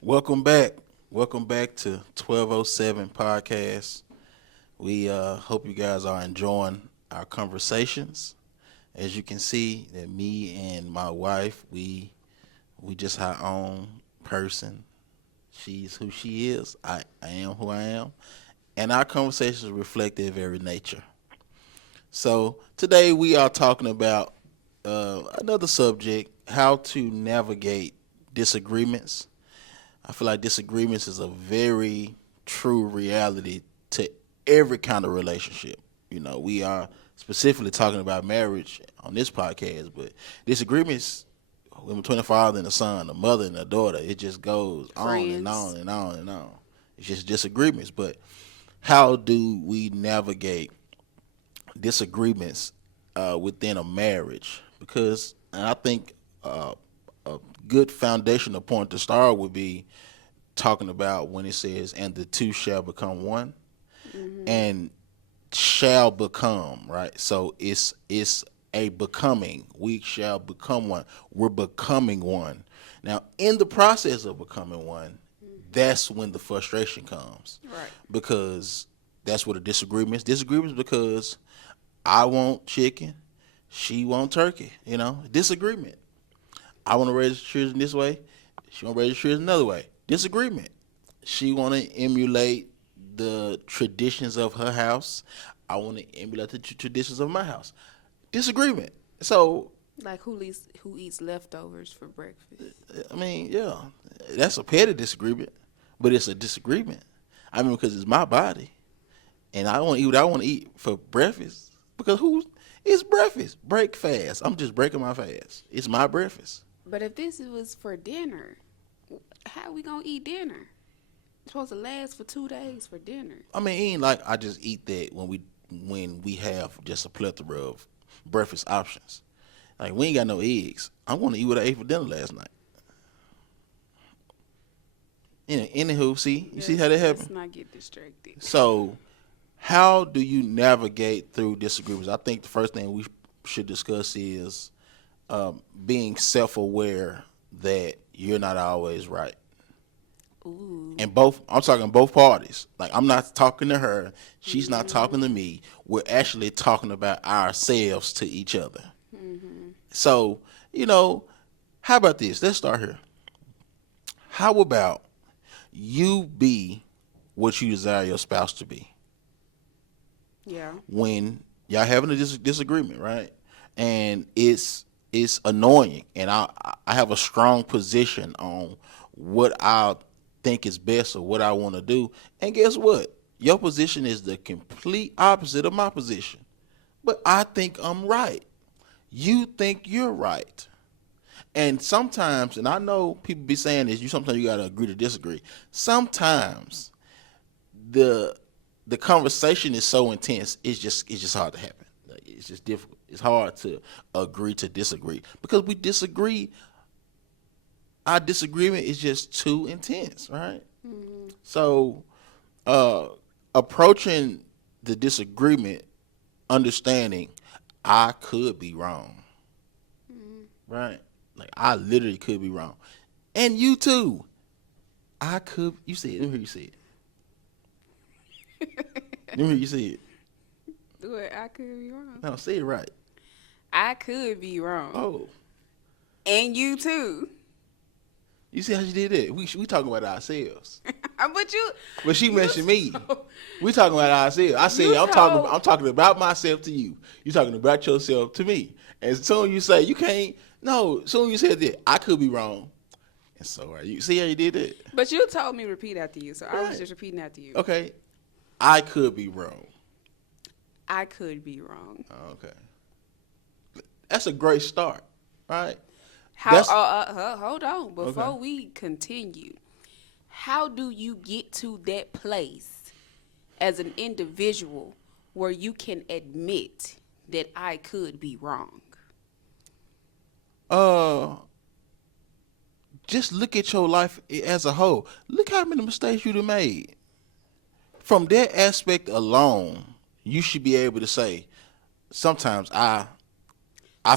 Welcome back. Welcome back to 1207 Podcast. We hope you guys are enjoying our conversations. As you can see, that me and my wife, we just our own person. She's who she is. I am who I am. And our conversations reflect their very nature. So today we are talking about another subject, how to navigate disagreements. I feel like disagreements is a very true reality to every kind of relationship. We are specifically talking about marriage on this podcast, but disagreements between a father and a son, a mother and a daughter, it just goes on and Friends. on and on and on. It's just disagreements. But how do we navigate disagreements within a marriage? Because and I think a good foundational point to start would be talking about when it says, and the two shall become one, Hmm. and shall become, right? So it's a becoming. We shall become one. We're becoming one. Now, in the process of becoming one, that's when the frustration comes, Right. because that's what a disagreement is. Disagreements because I want chicken, she want turkey. Disagreement. I want to raise the children this way, she want to raise the children another way. Disagreement. She want to emulate the traditions of her house. I want to emulate the traditions of my house. Disagreement. So, Like who eats leftovers for breakfast? I mean, yeah, that's a petty disagreement, but it's a disagreement. I mean, because it's my body, and I want to eat what I want to eat for breakfast. Because it's breakfast. Break fast. I'm just breaking my fast. It's my breakfast. But if this was for dinner, how we gonna eat dinner? It's supposed to last for 2 days for dinner. I mean, it ain't like I just eat that when we have just a plethora of breakfast options. Like we ain't got no eggs. I'm gonna eat what I ate for dinner last night. Anywho, see, you see how that Let's happened. not get distracted. So, how do you navigate through disagreements? I think the first thing we should discuss is being self-aware that you're not always right. Ooh. And I'm talking both parties. Like I'm not talking to her, she's not Mhm. talking to me. We're actually talking about ourselves to each other. Mhm. So, you know, how about this? Let's start here. How about you be what you desire your spouse to be Yeah. when y'all having a disagreement, right? And it's annoying, and I have a strong position on what I think is best or what I want to do. And guess what? Your position is the complete opposite of my position. But I think I'm right. You think you're right. And sometimes, and I know people be saying this, sometimes you gotta agree to disagree. Sometimes the the conversation is so intense, it's just hard to happen. Like, it's just difficult. It's hard to agree to disagree because we disagree. Our disagreement is just too intense, right? Mhm. So, uh, approaching the disagreement, understanding I could be wrong, Mhm. right? Like I literally could be wrong, and you too. I could. You said. Let me hear you say it. Let me hear you say it. What? I could be wrong. No, say it right. I could be wrong, Oh, and you too. you see how she did that? We talking about ourselves, But you, but she you mentioned me. told, We talking about ourselves. I said you told. I'm talking about myself to you. You talking about yourself to me. And soon you say you can't. No, soon you said that I could be wrong. And so right, you see how you did that? But you told me repeat after you, so I was Right. just repeating after you. Okay. I could be wrong. I could be wrong. Okay. That's a great start, right? How? That's Hold on. okay. Before we continue, how do you get to that place as an individual where you can admit that I could be wrong? Uh, just look at your life as a whole. Look how many mistakes you've made. From that aspect alone, you should be able to say, sometimes I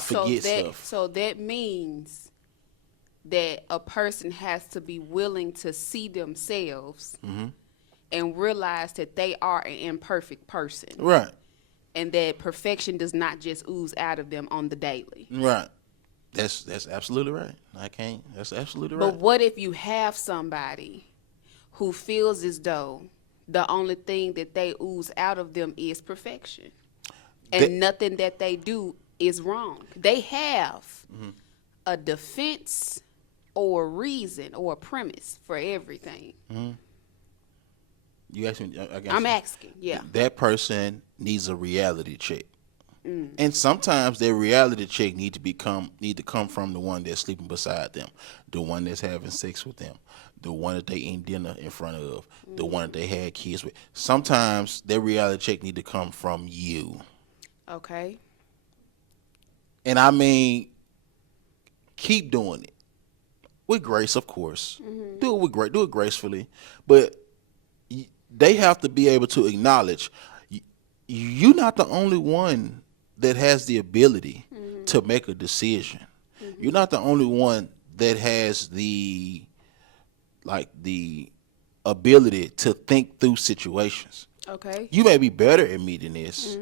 So forget that stuff. so that means that a person has to be willing to see themselves Mm-hmm. and realize that they are an imperfect person, Right. and that perfection does not just ooze out of them on the daily. Right. That's absolutely right. I can't. That's absolutely But right. what if you have somebody who feels as though the only thing that they ooze out of them is perfection, and That- nothing that they do is wrong? They have Mm-hmm. a defense or a reason or a premise for everything. Mm-hmm. You asked me. I guess I'm asking, yeah. that person needs a reality check. And sometimes their reality check need to come from the one that's sleeping beside them, the one that's having sex with them, the one that they eat dinner in front of, the one that they had kids with. Sometimes their reality check need to come from you. Okay. And I mean, keep doing it with grace, of course. Do it gracefully, but they have to be able to acknowledge you're not the only one that has the ability to make a decision. You're not the only one that has the ability to think through situations. Okay. You may be better at me than this,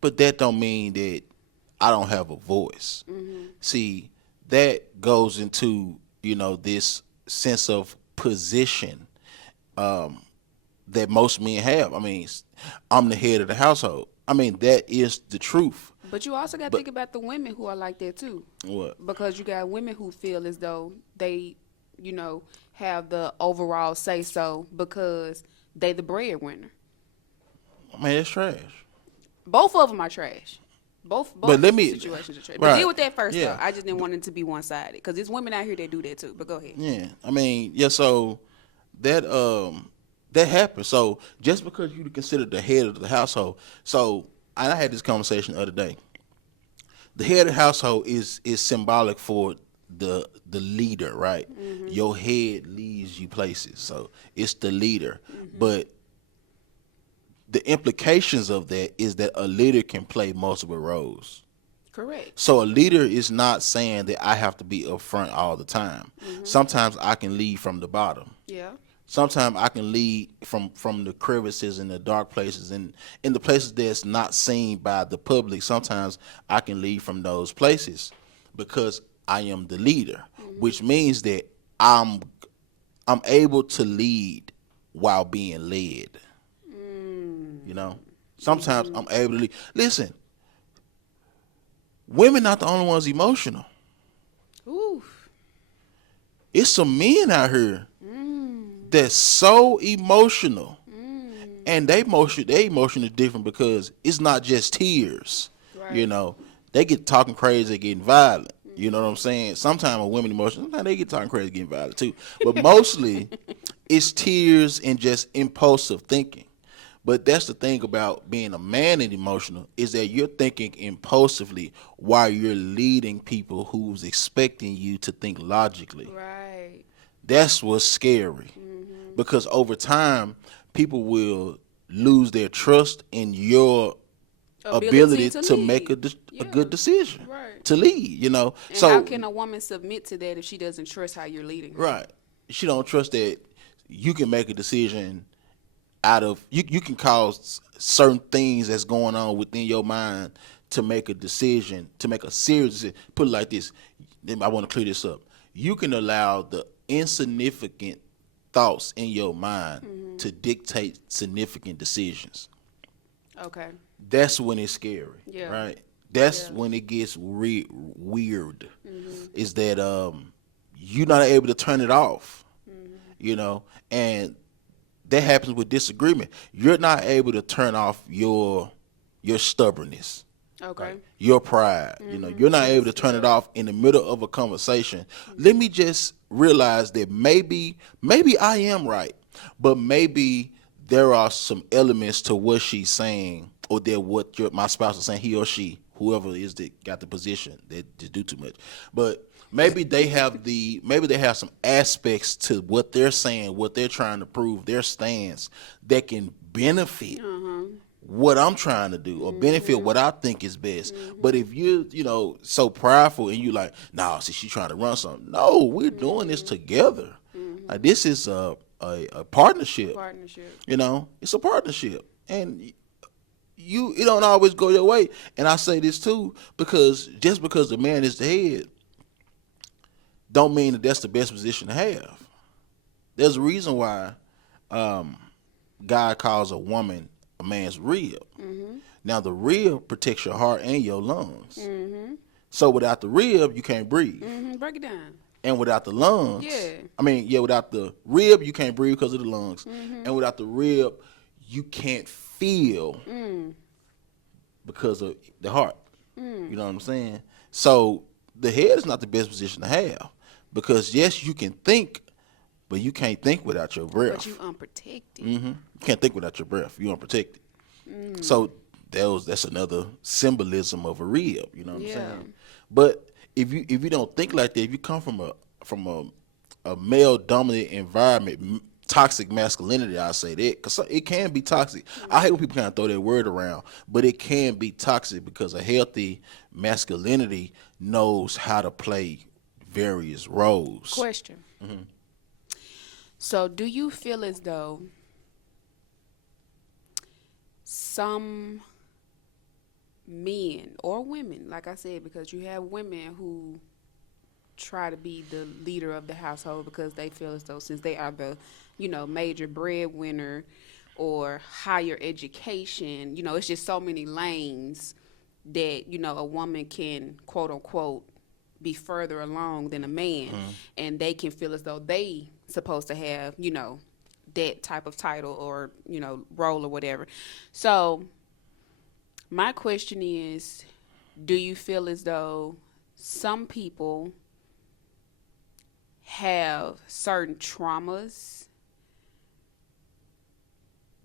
but that don't mean that I don't have a voice. See, that goes into, this sense of position that most men have. I mean, I'm the head of the household. I mean, that is the truth. But you also got to But- think about the women who are like that too. What? Because you got women who feel as though they, have the overall say so because they the breadwinner. I mean, it's trash. Both of them are trash. Both But let me- situations are trash. right. But deal with that first, Yeah. though. I just didn't want it to be one sided because there's women out here that do that too. But go ahead. Yeah. I mean, yeah. So that happens. So just because you consider the head of the household, and I had this conversation the other day. The head of the household is symbolic for the leader, right? Your head leads you places, so it's the leader. But the implications of that is that a leader can play multiple roles. Correct. So a leader is not saying that I have to be up front all the time. Sometimes I can lead from the bottom. Yeah. Sometimes I can lead from the crevices and the dark places and in the places that's not seen by the public. Sometimes I can lead from those places because I am the leader, which means that I'm able to lead while being led. Sometimes I'm able to lead. Listen, women not the only ones emotional. Ooh. It's some men out here that's so emotional, and they emotion is different because it's not just tears. Right. They get talking crazy, getting violent. You know what I'm saying? Sometimes a women emotional, sometimes they get talking crazy, getting violent too. But mostly, it's tears and just impulsive thinking. But that's the thing about being a man and emotional is that you're thinking impulsively while you're leading people who's expecting you to think logically. Right. That's what's scary because over time, people will lose their trust in your ability to make a Yeah. good decision, Right. to lead, And So, how can a woman submit to that if she doesn't trust how you're leading her? right. She don't trust that you can make a decision out of, you can cause certain things that's going on within your mind to make a decision, to make a serious decision. Put it like this. I want to clear this up. You can allow the insignificant thoughts in your mind to dictate significant decisions. Okay. That's when it's scary, Yeah. right? That's Yeah. when it gets weird. Is that you're not able to turn it off, and that happens with disagreement. You're not able to turn off your stubbornness, Okay. your pride. You're not able to turn it off in the middle of a conversation. Let me just realize that maybe I am right, but maybe there are some elements to what she's saying, or that what my spouse is saying, he or she, whoever it is that got the position, that just do too much. But maybe they have some aspects to what they're saying, what they're trying to prove, their stance that can benefit what I'm trying to do or benefit what I think is best. But if you're, so prideful and you like, nah, see, she's trying to run something. No, we're doing this together. Like, this is a partnership. It's a partnership. And it don't always go your way. And I say this too, because just because the man is the head don't mean that that's the best position to have. There's a reason why God calls a woman a man's rib. Now, the rib protects your heart and your lungs. So without the rib, you can't breathe. Break it down. And without the lungs, without the rib, you can't breathe because of the lungs. And without the rib, you can't feel because of the heart. You know what I'm saying? So the head is not the best position to have because, yes, you can think, but you can't think without your breath. But you unprotected. You can't think without your breath. You're unprotected. So that's another symbolism of a rib. You know what I'm saying? But if you don't think like that, if you come from a male dominant environment, toxic masculinity, I say that because it can be toxic. I hate when people kind of throw that word around, but it can be toxic because a healthy masculinity knows how to play various roles. Question. So, do you feel as though some men or women, like I said, because you have women who try to be the leader of the household because they feel as though since they are the, major breadwinner or higher education, it's just so many lanes that, a woman can, quote unquote, be further along than a man, and they can feel as though they supposed to have, that type of title or, role or whatever. So my question is, do you feel as though some people have certain traumas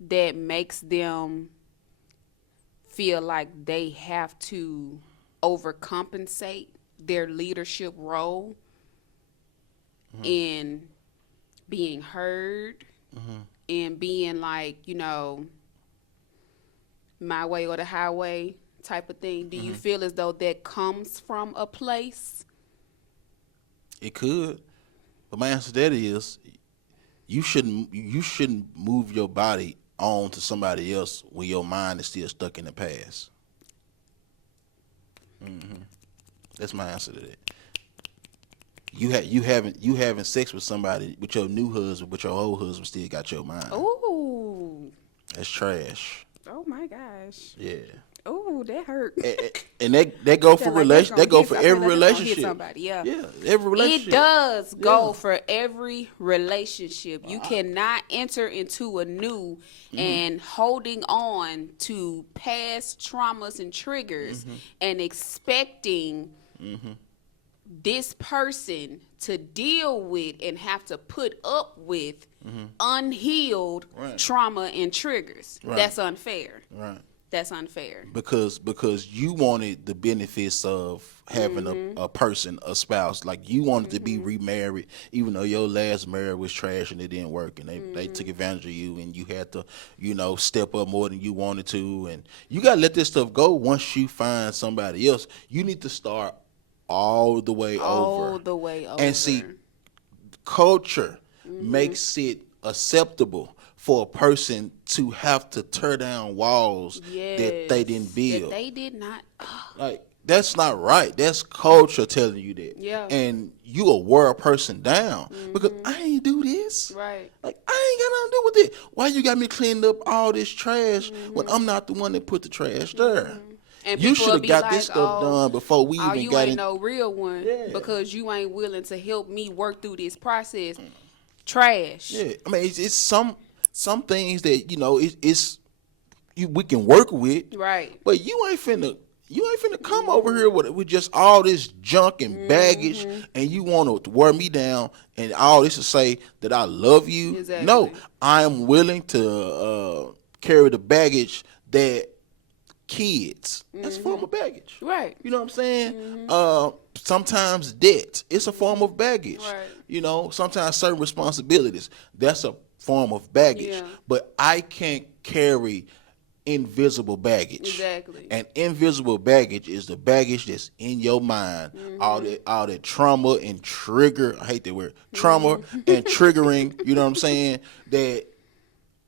that makes them feel like they have to overcompensate their leadership role in being heard and being like, my way or the highway type of thing? Do you feel as though that comes from a place? It could. But my answer to that is you shouldn't move your body on to somebody else when your mind is still stuck in the past. That's my answer to that. You having sex with somebody, with your new husband, but your old husband still got your mind. Ooh. That's trash. Oh my gosh. Yeah. Ooh, that hurt. And that go for that go for every relationship. Yeah, every relationship. It does go for every relationship. You cannot enter into a new and holding on to past traumas and triggers and expecting this person to deal with and have to put up with unhealed trauma and triggers. Right. That's unfair. Right. That's unfair. Because you wanted the benefits of having a person, a spouse. Like, you wanted to be remarried, even though your last marriage was trash and it didn't work, and they took advantage of you, and you had to, step up more than you wanted to, and you gotta let this stuff go. Once you find somebody else, you need to start all the way over. And see, culture makes it acceptable for a person to have to tear down walls that they didn't build. That they did not. Like, that's not right. That's culture telling you that. Yeah. And you will wear a person down because I ain't do this. Right. Like, I ain't got nothing to do with it. Why you got me cleaning up all this trash when I'm not the one that put the trash there? And you should have got like, this stuff done before we even you got ain't in. no real one because you ain't willing to help me work through this process. Trash. Yeah. I mean, it's some things that it's we can work with. Right. But you ain't finna come over here with just all this junk and baggage, and you want to wear me down and all this to say that I love you. Exactly. No, I am willing to carry the baggage that kids. That's a form of baggage. Right. You know what I'm saying? Sometimes debt, it's a form of baggage. Right. Sometimes certain responsibilities, that's a form of baggage. Yeah. But I can't carry invisible baggage. Exactly. And invisible baggage is the baggage that's in your mind. All that trauma and trigger. I hate that word. Trauma and triggering. You know what I'm saying? That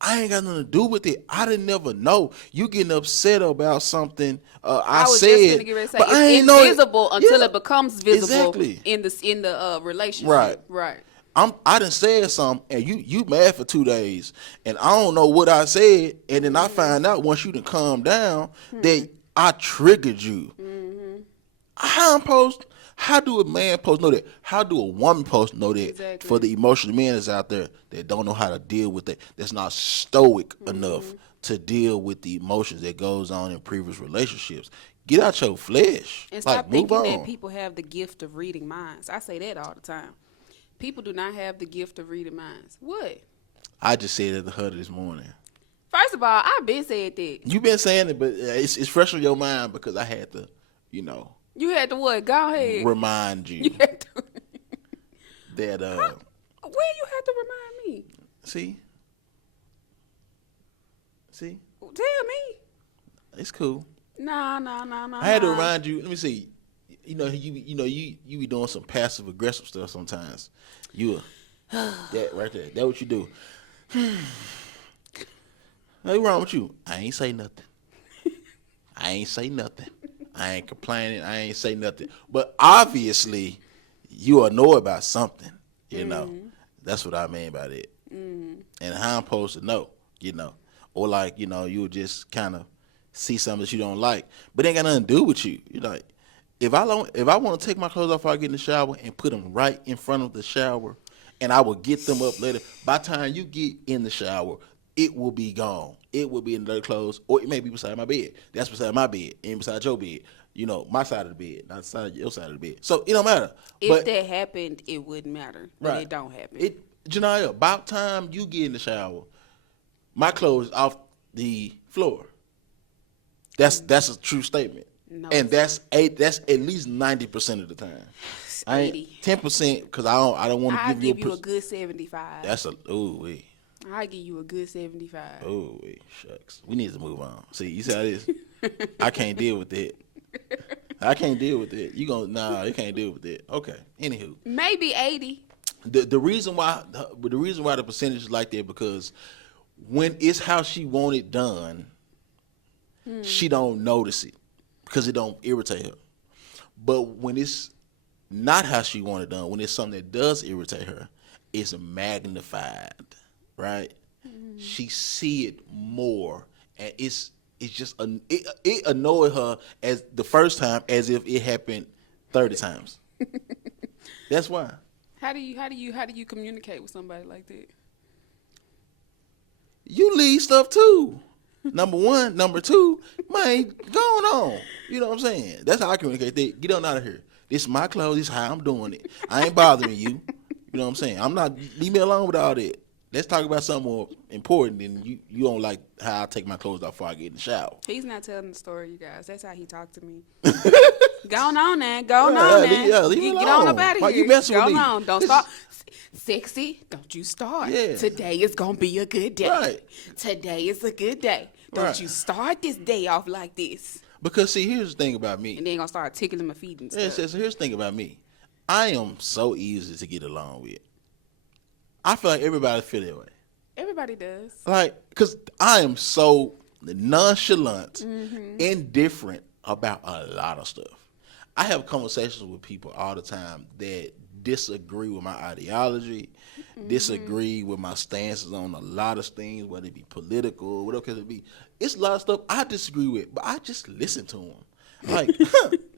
I ain't got nothing to do with it. I didn't never know. You getting upset about something I was said, just gonna get ready to say but I it's ain't know invisible until Yeah, it becomes visible exactly. in the relationship. Right. Right. I done said something and you mad for 2 days and I don't know what I said and then I find out once you done calm down that I triggered you. How do a man supposed to know that? How do a woman supposed to know that? Exactly. For the emotional men that's out there that don't know how to deal with that, that's not stoic enough to deal with the emotions that goes on in previous relationships. Get out your flesh. And Like, stop move thinking on. that people have the gift of reading minds. I say that all the time. People do not have the gift of reading minds. What? I just said it to her this morning. First of all, I've been said that. You've been saying it, but it's fresh on your mind because I had to, You had to what? Go ahead. remind You you had to. that When you had to remind me? see, Tell me. it's cool. Nah. I had to remind you. Let me see. You be doing some passive aggressive stuff sometimes. That right there. That what you do. What's wrong with you? I ain't say nothing. I ain't complaining. I ain't say nothing. But obviously, you know about something. That's what I mean by that. And how I'm supposed to know. Or like you would just kind of see something that you don't like, but it ain't got nothing to do with you. If I want to take my clothes off, I get in the shower and put them right in front of the shower, and I will get them up later. By the time you get in the shower, it will be gone. It will be in dirty clothes, or it may be beside my bed. That's beside my bed, and beside your bed. My side of the bed, not the side of your side of the bed. So it don't matter. If that happened, it wouldn't matter. But Right. it don't happen. Janaya, about time you get in the shower, my clothes off the floor. That's a true statement. No, And it's that's at least 90% of the time. I ain't 80. 10% because I don't want to I'll give you give you a good 75. That's a wee. I'll give you a good 75. Shucks. We need to move on. See, you see how this? I can't deal with it. I can't deal with it. You you can't deal with it. Okay. Anywho, Maybe 80. the reason why the percentage is like that because when it's how she want it done, she don't notice it because it don't irritate her. But when it's not how she want it done, when it's something that does irritate her, it's magnified, right? She see it more, and it's just it annoyed her as the first time as if it happened 30 times. That's why. How do you communicate with somebody like that? You leave stuff too. Number one. Number two, man, going on. You know what I'm saying? That's how I communicate. Get on out of here. This is my clothes. This is how I'm doing it. I ain't bothering you. You know what I'm saying? I'm not. Leave me alone with all that. Let's talk about something more important than you don't like how I take my clothes off before I get in the shower. He's not telling the story, you guys. That's how he talked to me. Go on now. Go on now. Leave me Get on alone. up out of Why here. you messing Go with me? on. Don't start. Sexy, don't you start. Yeah. Today is going to be a good day. Right. Today is a good day. Don't Right. you start this day off like this. Because see, here's the thing about me. And then going to start tickling my feet and Yeah, stuff. so here's the thing about me. I am so easy to get along with. I feel like everybody feel that way. Everybody does. Like, because I am so nonchalant, indifferent about a lot of stuff. I have conversations with people all the time that disagree with my ideology, disagree with my stances on a lot of things, whether it be political, whatever it be. It's a lot of stuff I disagree with, but I just listen to them. Like,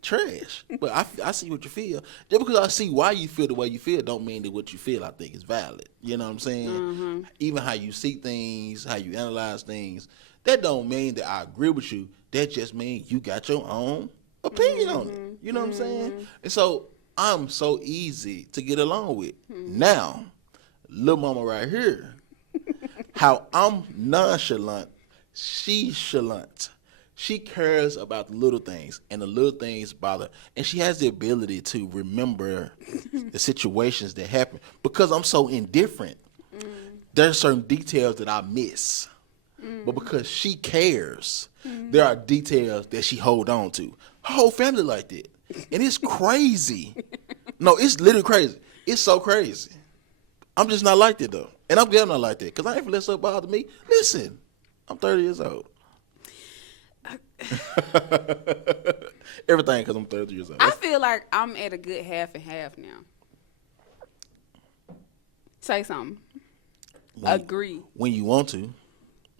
trash. But I see what you feel. Just because I see why you feel the way you feel don't mean that what you feel I think is valid. You know what I'm saying? Even how you see things, how you analyze things, that don't mean that I agree with you. That just means you got your own opinion on it. You know what I'm saying? And so I'm so easy to get along with. Now, little mama right here, how I'm nonchalant, she's chalant. She cares about the little things, and the little things bother. And she has the ability to remember the situations that happen because I'm so indifferent. There's certain details that I miss. but because she cares, there are details that she hold on to. Her whole family like that, and it's crazy. No, it's literally crazy. It's so crazy. I'm just not like that though, and I'm glad I'm not like that because I ain't let stuff bother me. Listen, I'm 30 years old. Everything because I'm 30 years old. I feel like I'm at a good half and half now. Say something. Agree. When you want to.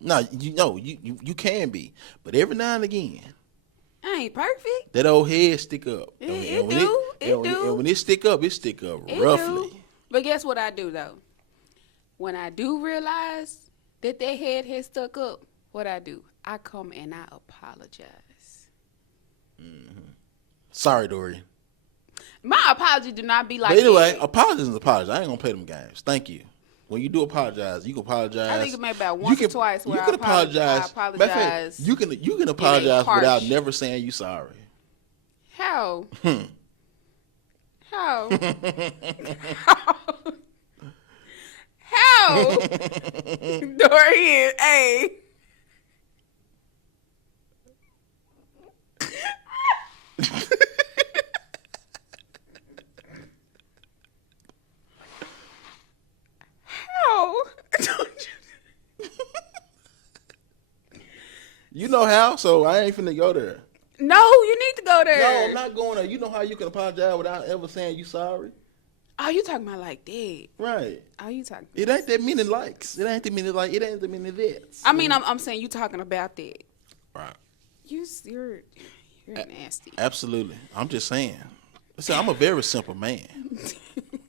No, you can be, but every now and again, I ain't perfect. that old head stick up. It do. And when it stick up roughly. Do. But guess what I do though? When I do realize that head has stuck up, what I do? I come and I apologize. Sorry, Dorian. My apology do not be like. But anyway, that. apologies is apologies. I ain't gonna play them games. Thank you. When you do apologize, you can apologize. I think it maybe about once or twice where you can apologize. I Matter of fact, apologize. you can apologize harsh. without never saying you sorry. How? How? How? Dorian, hey. How? You know how, so I ain't finna go there. No, you need to go there. No, I'm not going there. You know how you can apologize without ever saying you sorry? Oh, you talking about like that? Right. Oh, you talking? It ain't that many likes. It ain't that many like. It ain't that many this. I mean, I'm saying you talking about that. Right. You're nasty. Absolutely. I'm just saying. Listen, I'm a very simple man.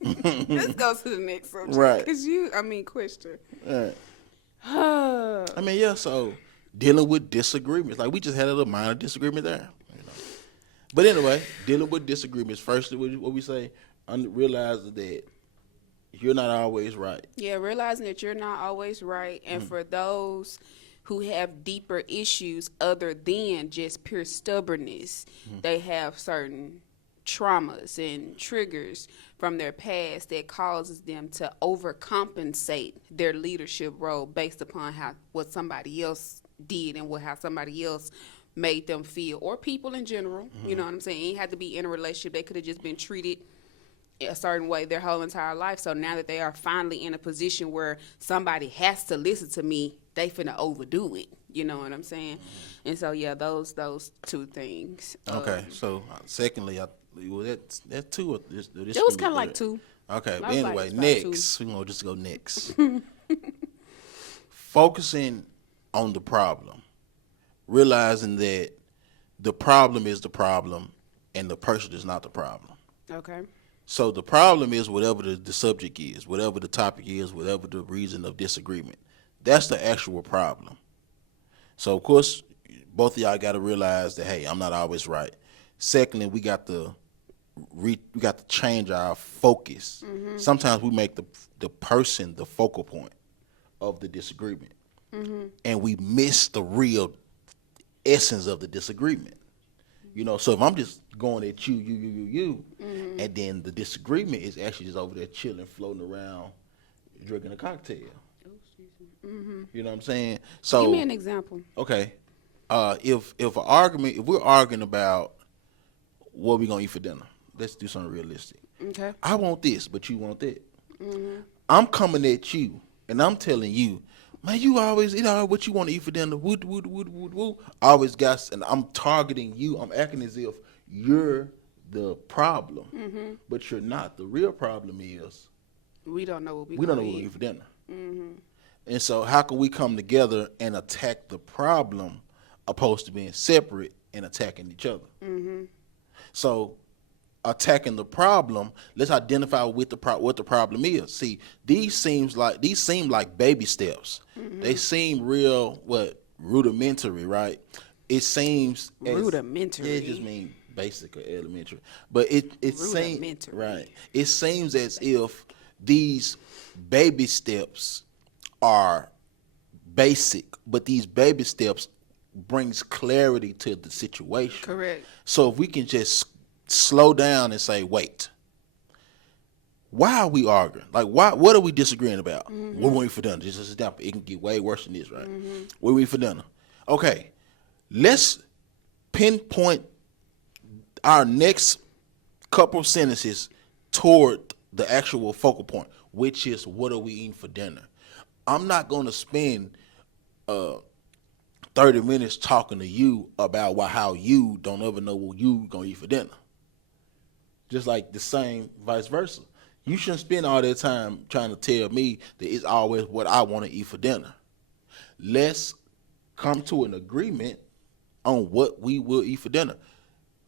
Let's go to the next subject. Right. Because question. Right. I mean, yeah, so dealing with disagreements. Like, we just had a little minor disagreement there. You know. But anyway, dealing with disagreements. Firstly, what we say, realize that you're not always right. Yeah, realizing that you're not always right. And for those who have deeper issues other than just pure stubbornness, they have certain traumas and triggers from their past that causes them to overcompensate their leadership role based upon what somebody else did and how somebody else made them feel, or people in general. You know what I'm saying? It ain't had to be in a relationship. They could have just been treated a certain way their whole entire life. So now that they are finally in a position where somebody has to listen to me, they finna overdo it. You know what I'm saying? And so yeah, those two things. Okay. So secondly, that's two. This It was kind of like two. Okay. But I was like, anyway, it's about next we're gonna just go next. Focusing on the problem, realizing that the problem is the problem, and the person is not the problem. Okay. So the problem is whatever the subject is, whatever the topic is, whatever the reason of disagreement. That's the actual problem. So, of course, both of y'all got to realize that, hey, I'm not always right. Secondly, we got to change our focus. Sometimes we make the person the focal point of the disagreement, and we miss the real essence of the disagreement. You know, so if I'm just going at you, and then the disagreement is actually just over there chilling, floating around, drinking a cocktail. You know what I'm saying? So Give me an example. Okay, if we're arguing about what we're gonna eat for dinner, let's do something realistic. Okay. I want this, but you want that. I'm coming at you, and I'm telling you, man, you always eat what you want to eat for dinner. Woo. Always got, and I'm targeting you. I'm acting as if you're the problem, but you're not. The real problem is We don't know what we don't know what we eat for dinner. And so how can we come together and attack the problem opposed to being separate and attacking each other? So attacking the problem, let's identify what the problem is. See, these seem like baby steps. They seem real rudimentary, right? It seems rudimentary. It just means basic or elementary. But it seems right. It seems as if these baby steps are basic, but these baby steps brings clarity to the situation. Correct. So if we can just slow down and say, wait, Why are we arguing? Like, why? What are we disagreeing about? What are we waiting for dinner? Just an example. It can get way worse than this, right? What are we waiting for dinner? Okay, let's pinpoint our next couple of sentences toward the actual focal point, which is what are we eating for dinner? I'm not going to spend 30 minutes talking to you about how you don't ever know what you going to eat for dinner. Just like the same vice versa. You shouldn't spend all that time trying to tell me that it's always what I want to eat for dinner. Let's come to an agreement on what we will eat for dinner.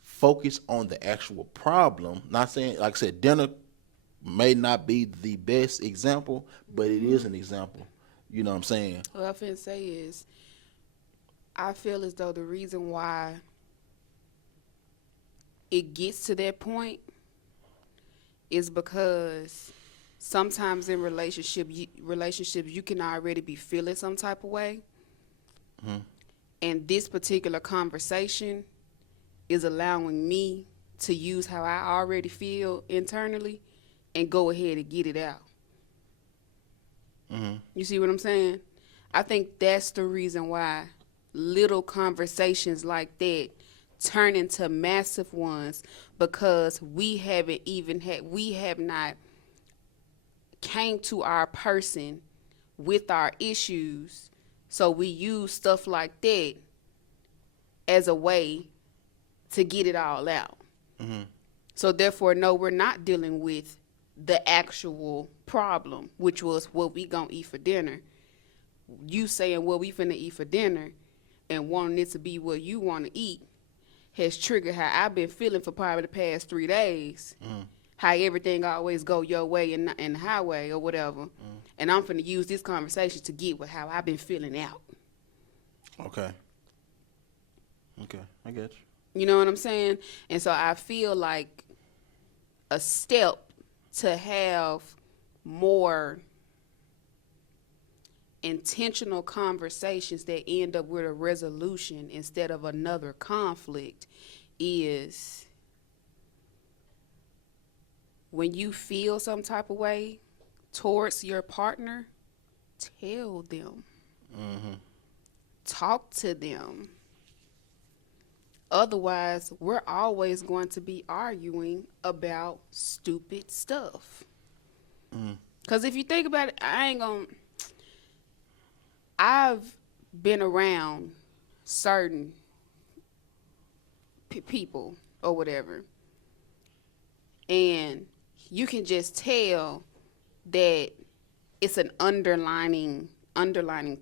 Focus on the actual problem. Not saying, like I said, dinner may not be the best example, but it is an example. You know what I'm saying? What I'm finna say is, I feel as though the reason why it gets to that point is because sometimes in relationships you can already be feeling some type of way, and this particular conversation is allowing me to use how I already feel internally and go ahead and get it out. You see what I'm saying? I think that's the reason why little conversations like that turn into massive ones, because we have not came to our person with our issues, so we use stuff like that as a way to get it all out. So therefore, no, we're not dealing with the actual problem, which was what we gonna eat for dinner. You saying what we finna eat for dinner and wanting it to be what you want to eat has triggered how I've been feeling for probably the past 3 days. How everything always go your way and the highway or whatever. And I'm finna use this conversation to get with how I've been feeling out. Okay, I get you. You know what I'm saying? And so I feel like a step to have more intentional conversations that end up with a resolution instead of another conflict is when you feel some type of way towards your partner, tell them. Talk to them. Otherwise, we're always going to be arguing about stupid stuff. Because if you think about it, I've been around certain people or whatever, and you can just tell that it's an underlining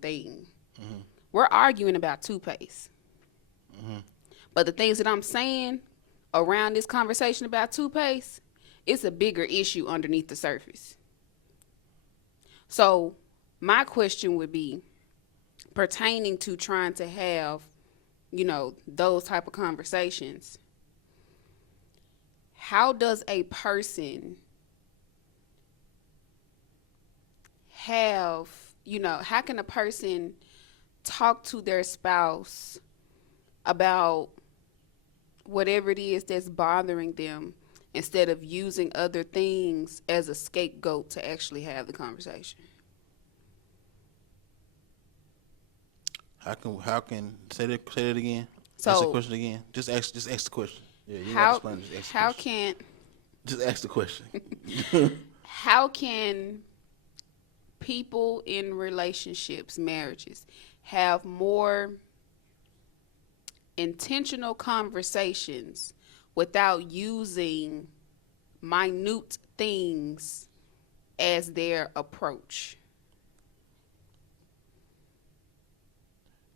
thing. We're arguing about toothpaste. But the things that I'm saying around this conversation about toothpaste, it's a bigger issue underneath the surface. So my question would be, pertaining to trying to have, those type of conversations, how does a person how can a person talk to their spouse about whatever it is that's bothering them instead of using other things as a scapegoat to actually have the conversation? How can say that again? So, ask the question again. Just ask the question. Yeah, you how explain. Just ask the how question. can Just ask the question. how can people in relationships, marriages, have more intentional conversations without using minute things as their approach?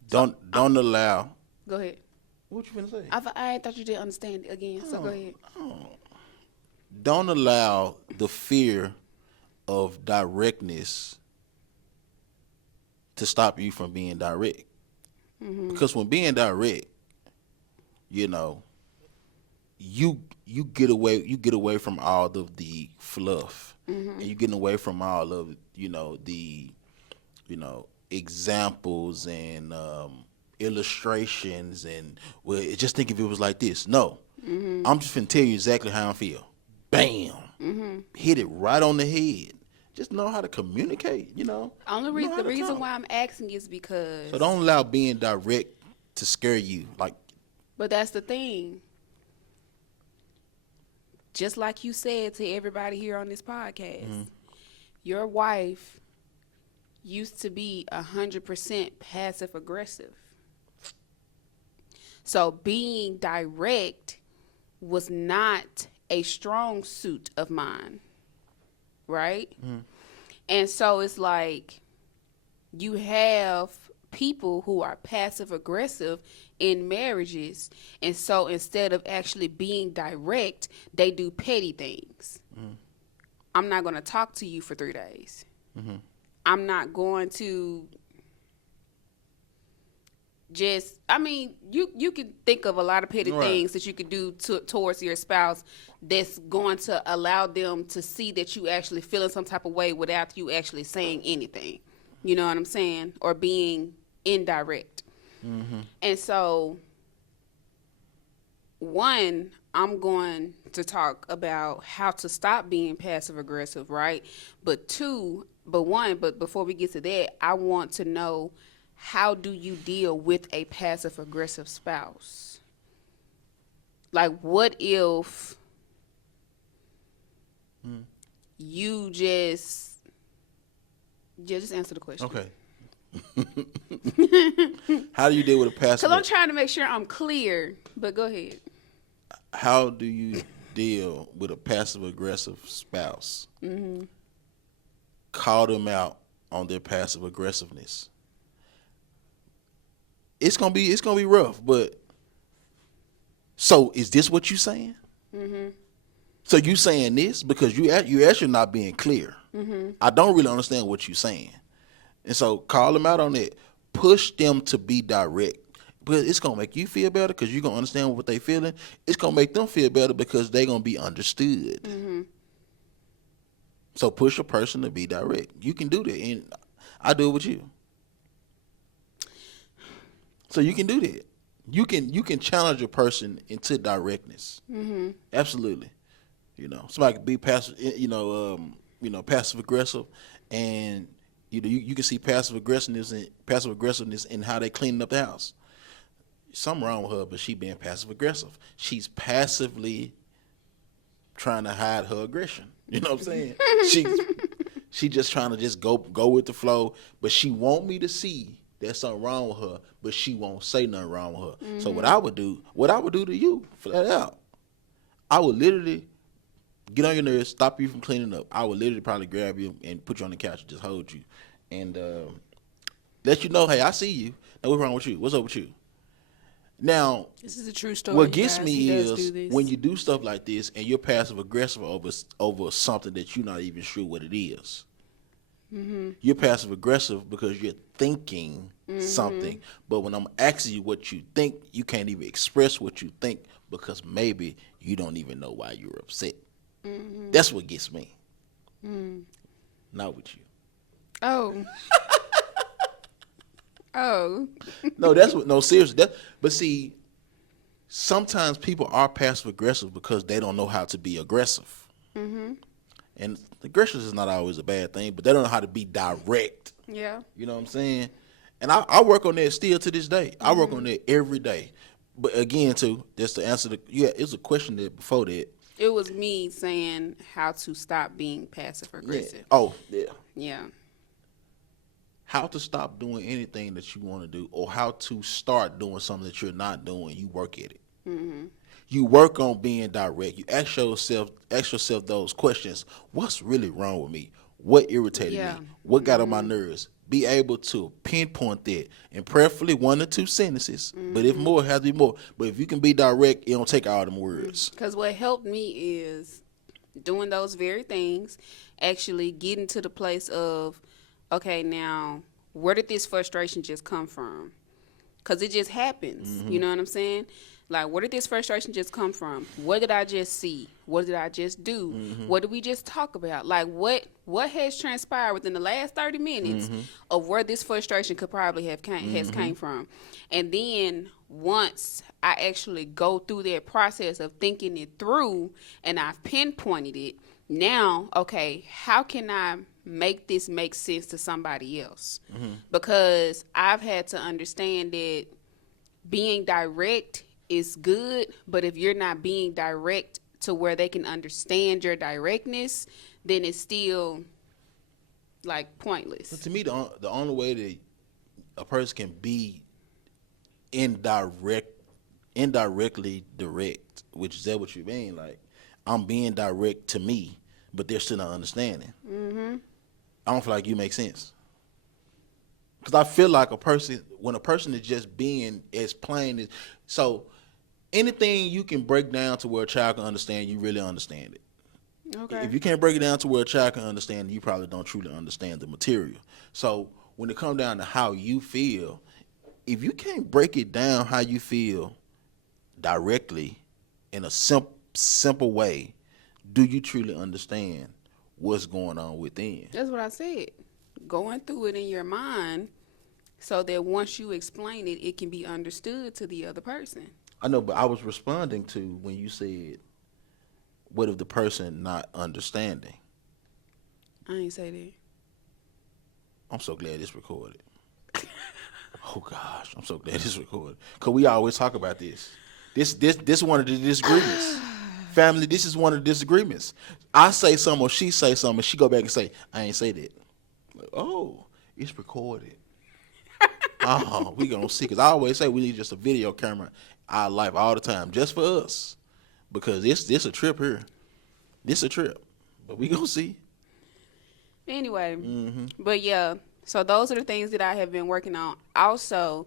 Don't allow. Go ahead. What you finna say? I thought you didn't understand it again, so go ahead. Don't allow the fear of directness to stop you from being direct. Because when being direct, you get away from all of the fluff, and you getting away from all of the examples and illustrations and just think if it was like this. No, I'm just finna tell you exactly how I feel. Bam. hit it right on the head. Just know how to communicate, you know. The reason why I'm asking is because. So don't allow being direct to scare you. Like, But that's the thing. Just like you said to everybody here on this podcast, your wife used to be 100% passive aggressive. So being direct was not a strong suit of mine, right? And so it's like you have people who are passive aggressive in marriages, and so instead of actually being direct, they do petty things. I'm not going to talk to you for 3 days. I'm not going to you can think of a lot of petty things that you could do towards your spouse that's going to allow them to see that you actually feeling some type of way without you actually saying anything. You know what I'm saying? Or being indirect. And so, one, I'm going to talk about how to stop being passive aggressive, right? But before we get to that, I want to know, how do you deal with a passive aggressive spouse? Like, what if you just answer the question. Okay. How do you deal with a passive? Because I'm trying to make sure I'm clear, but go ahead. How do you deal with a passive aggressive spouse? Call them out on their passive aggressiveness. It's gonna be rough, but so is this what you saying? So you saying this because you actually not being clear. I don't really understand what you're saying, and so call them out on it. Push them to be direct, but it's gonna make you feel better because you're gonna understand what they feeling. It's gonna make them feel better because they're gonna be understood. So push a person to be direct. You can do that, and I do it with you. So you can do that. You can challenge a person into directness. Absolutely. You know, somebody can be passive. Passive aggressive, and you can see passive aggressiveness in how they cleaning up the house. Something wrong with her, but she being passive aggressive. She's passively trying to hide her aggression. You know what I'm saying? She just trying to just go with the flow, but she want me to see there's something wrong with her, but she won't say nothing wrong with her. So what I would do to you, flat out, I would literally get on your nerves, stop you from cleaning up. I would literally probably grab you and put you on the couch and just hold you and let you know, hey, I see you. Now what's wrong with you? What's up with you? Now, this is a true story. What gets me is when you do stuff like this and you're passive aggressive over something that you're not even sure what it is. You're passive aggressive because you're thinking something, but when I'm asking you what you think, you can't even express what you think because maybe you don't even know why you're upset. That's what gets me. Not with you. Oh. Oh. No, seriously. But see, sometimes people are passive aggressive because they don't know how to be aggressive. And aggression is not always a bad thing, but they don't know how to be direct. Yeah. You know what I'm saying? And I work on that still to this day. I work on that every day. But again, just to answer it's a question that before that. It was me saying how to stop being passive aggressive. Yeah. Oh, yeah. Yeah. How to stop doing anything that you want to do, or how to start doing something that you're not doing. You work at it. You work on being direct. You ask yourself those questions. What's really wrong with me? What irritated me? What got on my nerves? Be able to pinpoint that, and prayerfully 1 or 2 sentences. But if more, it has to be more. But if you can be direct, it don't take all them words. Because what helped me is doing those very things, actually getting to the place of, okay, now, where did this frustration just come from? Because it just happens. You know what I'm saying? Like, where did this frustration just come from? What did I just see? What did I just do? What did we just talk about? Like, what has transpired within the last 30 minutes of where this frustration could probably have came from? And then once I actually go through that process of thinking it through and I've pinpointed it, Now, okay, how can I make this make sense to somebody else? Because I've had to understand that being direct is good, but if you're not being direct to where they can understand your directness, then it's still like But pointless. to me, the only way that a person can be indirect, indirectly direct, which is that what you mean? Like, I'm being direct to me, but they're still not understanding. I don't feel like you make sense. Because I feel like when a person is just being as plain as, so anything you can break down to where a child can understand, you really understand it. Okay. If you can't break it down to where a child can understand, you probably don't truly understand the material. So when it comes down to how you feel, if you can't break it down how you feel directly in a simple way, do you truly understand what's going on within? That's what I said. Going through it in your mind so that once you explain it, it can be understood to the other person. I know, but I was responding to when you said, what if the person not understanding? I ain't say that. I'm so glad it's recorded. Oh gosh, I'm so glad it's recorded. Cause we always talk about this. This one of the disagreements. Family, this is one of the disagreements. I say something or she say something and she go back and say, I ain't say that. Like, oh, it's recorded. Oh, we gonna see. Cause I always say we need just a video camera in our life all the time, just for us. Because this a trip here. This a trip. But we gonna see. Anyway, but yeah, so those are the things that I have been working on. Also,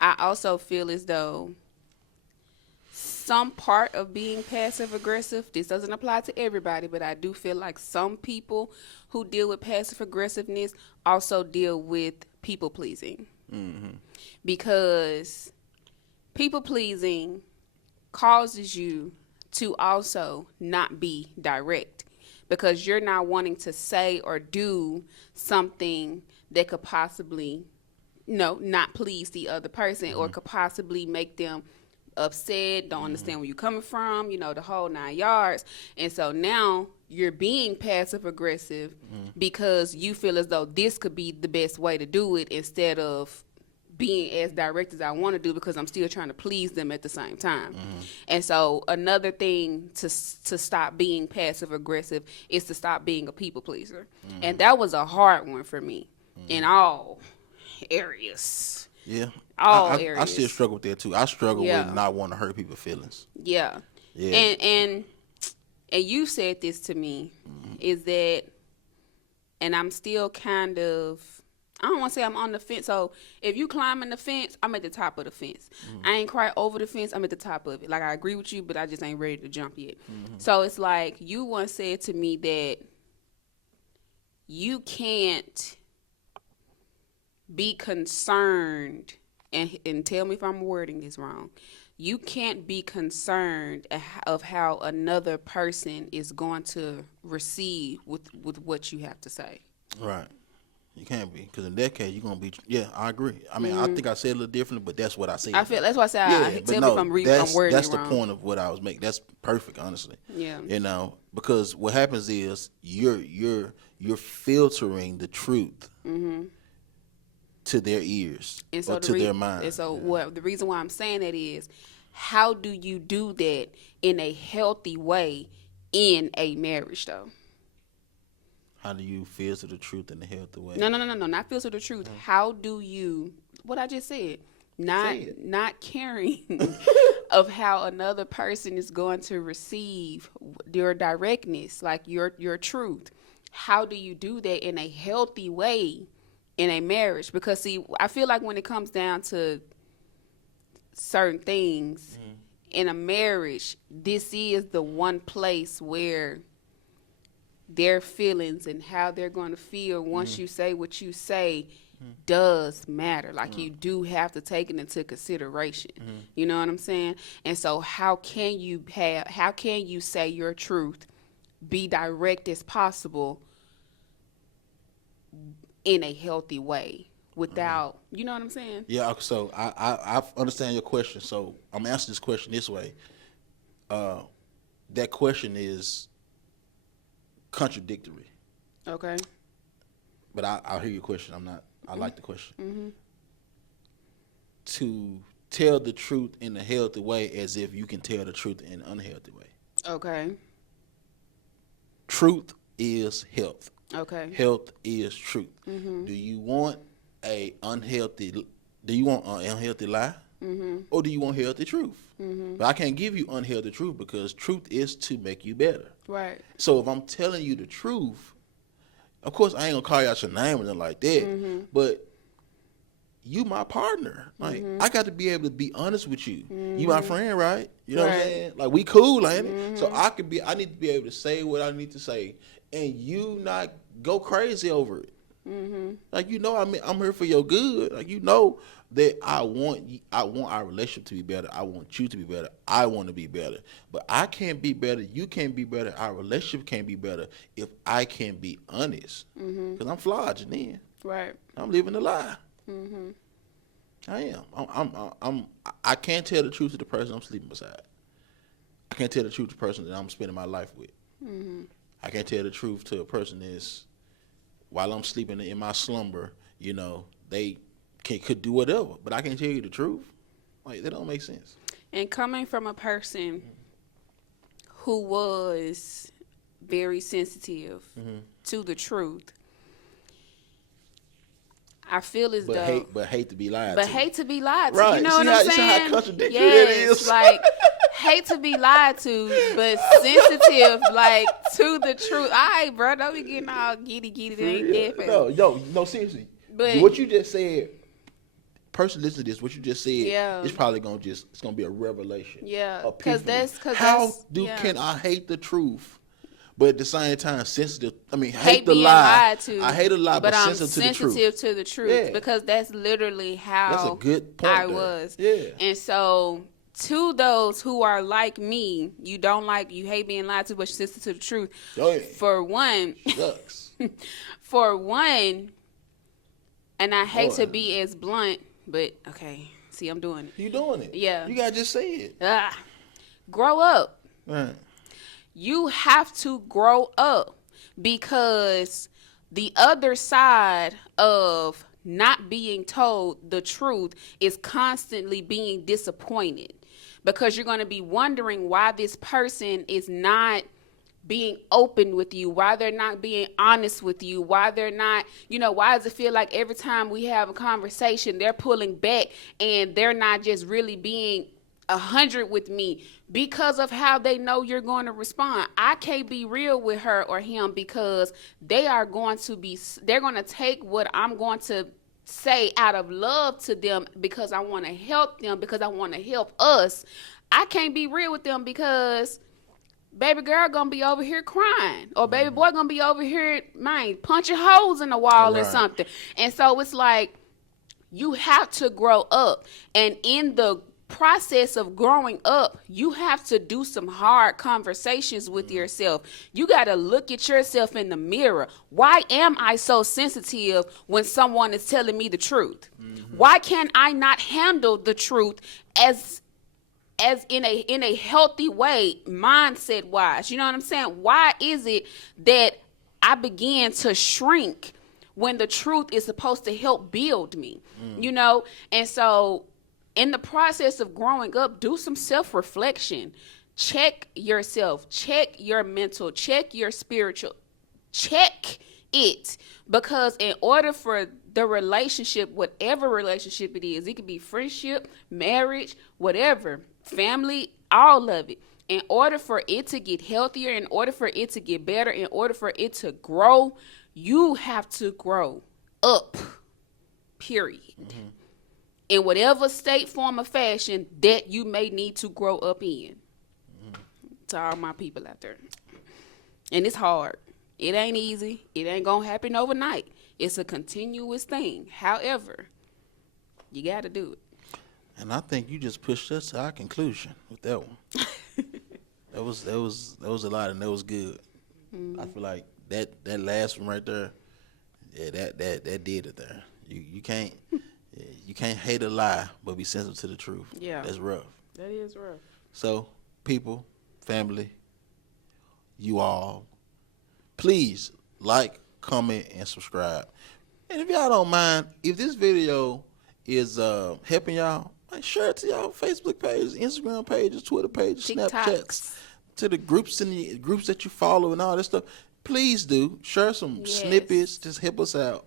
I also feel as though some part of being passive aggressive, this doesn't apply to everybody, but I do feel like some people who deal with passive aggressiveness also deal with people pleasing. Because people pleasing causes you to also not be direct because you're not wanting to say or do something that could possibly not please the other person or could possibly make them upset, don't understand where you're coming from, the whole 9 yards. And so now you're being passive aggressive because you feel as though this could be the best way to do it instead of being as direct as I want to do because I'm still trying to please them at the same time. And so another thing to stop being passive aggressive is to stop being a people pleaser. And that was a hard one for me in all areas. Yeah. All I areas. still struggle with that too. I struggle Yeah. with not wanting to hurt people's feelings. Yeah. Yeah. And you said this to me is that, and I'm still kind of, I don't want to say I'm on the fence. So if you climbing the fence, I'm at the top of the fence. I ain't quite over the fence. I'm at the top of it. Like, I agree with you, but I just ain't ready to jump yet. So it's like you once said to me that you can't be concerned, and tell me if I'm wording this wrong. You can't be concerned of how another person is going to receive with what you have to say. Right. You can't be, because in that case, you're going to be, yeah, I agree. I mean, I think I said it a little differently, but that's what I said. I feel that's why I said but tell no, me if I'm wording that's it the wrong. point of what I was making. That's perfect, honestly. Yeah. Because what happens is you're filtering the truth to their ears And so or to their mind. And so the reason why I'm saying that is, how do you do that in a healthy way in a marriage, though? How do you filter the truth in a healthy way? No, not filter the truth. How do you, what I just said, not caring of how another person is going to receive your directness, like your truth. How do you do that in a healthy way in a marriage? Because see, I feel like when it comes down to certain things in a marriage, this is the one place where their feelings and how they're going to feel once you say what you say does matter. Like, you do have to take it into consideration. You know what I'm saying? And so how can you say your truth, be direct as possible in a healthy way without, you know what I'm saying? Yeah, so I understand your question. So I'm answering this question this way. That question is, contradictory. Okay. But I'll hear your question. I like the question. Mm-hmm. To tell the truth in a healthy way as if you can tell the truth in an unhealthy way. Okay. Truth is health. Okay. Health is truth. Mm-hmm. Do you want an unhealthy lie? Mm-hmm. Or do you want healthy truth? Mm-hmm. But I can't give you unhealthy truth because truth is to make you better. Right. So if I'm telling you the truth, of course I ain't gonna call you out your name or nothing like that. Mm-hmm. But you my partner. Like I got to be able to be honest with you. You my friend, right? You know what I'm Right. saying? Like we cool, ain't it? So I need to be able to say what I need to say and you not go crazy over it. Like I'm here for your good. Like that I want our relationship to be better. I want you to be better. I want to be better. But I can't be better. You can't be better. Our relationship can't be better if I can't be honest. Because I'm flawed, Janine. Right. I'm living a lie. Mm-hmm. I am. I can't tell the truth to the person I'm sleeping beside. I can't tell the truth to the person that I'm spending my life with. Mm-hmm. I can't tell the truth to a person that's while I'm sleeping in my slumber, they could do whatever, but I can't tell you the truth. Like that don't make sense. And coming from a person who was very sensitive to the truth, I feel as though, hate to be lied but to. hate to be lied to. Right. You know See what how, I'm see saying? how contradictory yes, that is? like hate to be lied to, but sensitive, like to the truth. All right, bro, don't be getting all giddy. It ain't that. No, seriously. But what you just said, person listen to this. What you just said, Yeah. it's probably it's gonna be a revelation. yeah, Epiphany. because Can I hate the truth? But at the same time, sensitive. I mean, hate the being lie. lied to. I hate a lie, but I'm sensitive to the truth. Yeah. Because that's literally how That's a good point I there. was. Yeah. And so to those who are like me, you hate being lied to, but you're sensitive to the truth. Oh, yeah. For one, Shucks. and I hate Boy. to be as blunt, but okay, see, I'm doing it. You doing it? Yeah. You gotta just say it. Grow up. Right. You have to grow up because the other side of not being told the truth is constantly being disappointed because you're going to be wondering why this person is not being open with you, why they're not being honest with you, why they're not, why does it feel like every time we have a conversation, they're pulling back and they're not just really being 100 with me because of how they know you're going to respond. I can't be real with her or him because they're going to take what I'm going to say out of love to them because I want to help them, because I want to help us. I can't be real with them because baby girl gonna be over here crying or baby boy gonna be over here, punching holes in the wall or something. And so it's like, you have to grow up, and in the process of growing up, you have to do some hard conversations with yourself. You got to look at yourself in the mirror. Why am I so sensitive when someone is telling me the truth? Why can I not handle the truth as in a healthy way, mindset wise? You know what I'm saying? Why is it that I begin to shrink when the truth is supposed to help build me? And so in the process of growing up, do some self-reflection. Check yourself, check your mental, check your spiritual, check it. Because in order for the relationship, whatever relationship it is, it could be friendship, marriage, whatever, family, all of it. In order for it to get healthier, in order for it to get better, in order for it to grow, you have to grow up, period. In whatever state, form, or fashion that you may need to grow up in. To all my people out there. And it's hard. It ain't easy. It ain't going to happen overnight. It's a continuous thing. However, you got to do it. And I think you just pushed us to our conclusion with that one. That was a lot, and that was good. I feel like that last one right there, yeah, that did it there. You can't hate a lie, but be sensitive to the truth. Yeah. That's rough. That is rough. So, people, family, you all, please like, comment, and subscribe. And if y'all don't mind, if this video is helping y'all, like, share it to y'all Facebook pages, Instagram pages, Twitter pages, Snapchats, to the groups and the groups that you follow and all this stuff. Please do share some snippets. Just help us out,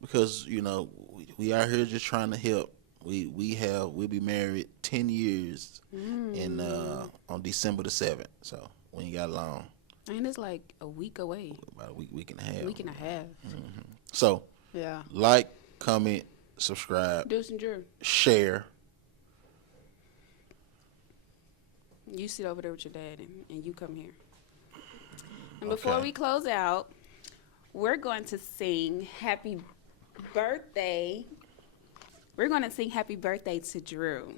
because we out here just trying to help. We'll be married 10 years in on December the 7th. So we ain't got long. And it's like a week away. About a week and a half. Week and a half. Mm-hmm. So yeah, like, comment, subscribe, Deuce and Drew, share. You sit over there with your dad, and you come here. And before we close out, we're going to sing happy birthday. We're going to sing happy birthday to Drew.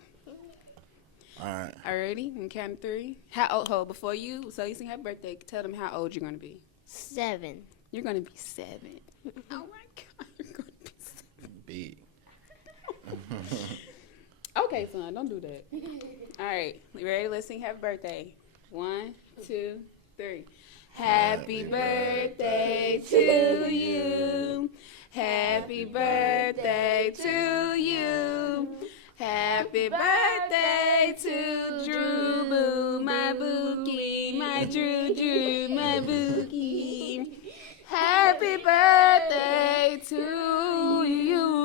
All right. All right, ready? On count of 3. How old? Hold, before you sing happy birthday, tell them how old you're going to be. 7. You're going to be 7. Oh, my God. You're going to be 7. Big. Okay, son, don't do that. All right, you ready? Let's sing happy birthday. 1, 2, 3. Happy birthday to you. Happy birthday to you. Happy birthday to Drew Boo, my Bookie, my Drew, my Bookie. Happy birthday to you.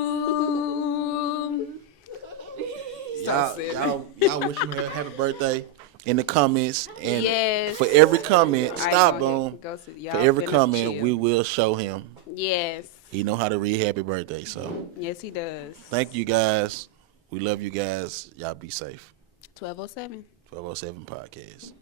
Y'all wish me a happy birthday in the comments, and Yes. for every comment, Right, boom. for For every finish comment, chill. we will show him. Yes. He know how to read happy birthday. So Yes, he does. thank you guys. We love you guys. Y'all be safe. 1207. 1207 podcast.